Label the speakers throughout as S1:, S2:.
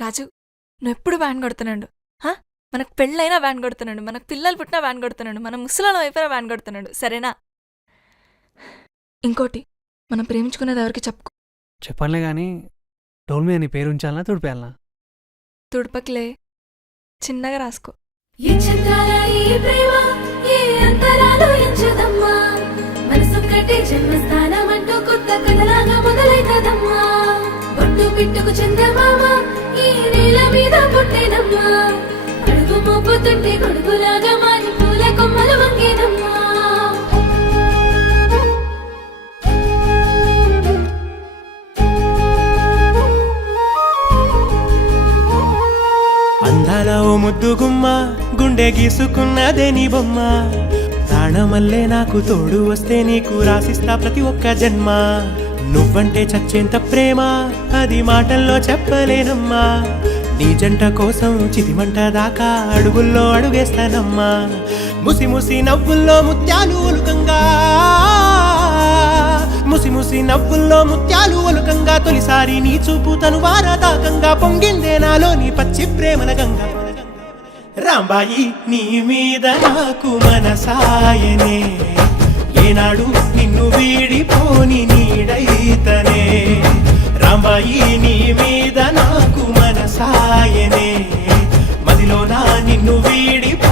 S1: రాజు నువ్వు ఎప్పుడు వ్యాన్ కొడుతున్నాడు? హా? మనకు పెళ్ళైనా వ్యాన్ కొడుతున్నాడు మనకు పిల్లలు పుట్టినా వ్యాన్ కొడుతున్నాడు మన ముసలాల అయిపోయినా వ్యాన్ కొడుతున్నాడు సరేనా? ఇంకోటి మనం ప్రేమించుకునేది ఎవరికి చెప్పుకో.
S2: చెప్పనులే కానీ డోల్ మీద నీ పేరు ఉంచాలనా తుడిపేయాలనా?
S1: తుడపకిలే చిన్నగా రాసుకో.
S3: ఈ ప్రేమ ఏ అంతరాలు ఎంచదమ్మా. మనసొక్కటే జన్మస్థానం అంటూ కొత్త కథలాగా మొదలైతదమ్మా. బొట్టు పిట్టుకు నేల పుట్టేనమ్మా? అడుగు మోపుతుంటే గొడుగులాగా మారి పూల కొమ్మలు వంగేనమ్మా.
S4: అందాల ఓ ముద్దు గుమ్మ గుండె గీసుకున్నదే నీ బొమ్మ. ప్రాణమల్లే నాకు తోడు వస్తే నీకు రాసిస్తా ప్రతి ఒక్క జన్మ. నువ్వంటే చచ్చేంత ప్రేమ అది మాటల్లో చెప్పలేనమ్మా. నీ జంట కోసం చితిమంట దాకా అడుగుల్లో అడుగేస్తానమ్మా. ముసి ముసి నవ్వుల్లో ముత్యాలు ఒలుకంగా. ముసి ముసి నవ్వుల్లో ముత్యాలు ఒలుకంగా. తొలిసారి నీ చూపు తను వారదాకంగా పొంగిందే నాలో నీ పచ్చి ప్రేమల గంగా. రాంబాయి నీ మీద నాకు మనసాయనే. ఏనాడు నిన్ను వీడిపోని నీడైతనే. రాంబాయి నీ మీద సాయనే మదిలో నా నిన్ను వీడిపోని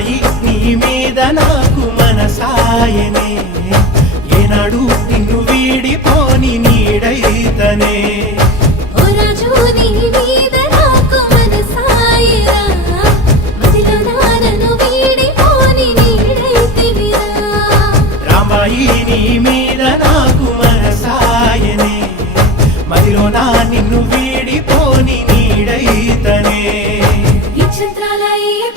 S4: స్థాయి నీ మీద నాకు మనసాయనే. ఏనాడు నిన్ను వీడిపోని నీడైతనే. నిన్ను వీడిపోని నీడైతనే. ఈ చిత్రాలయ్యే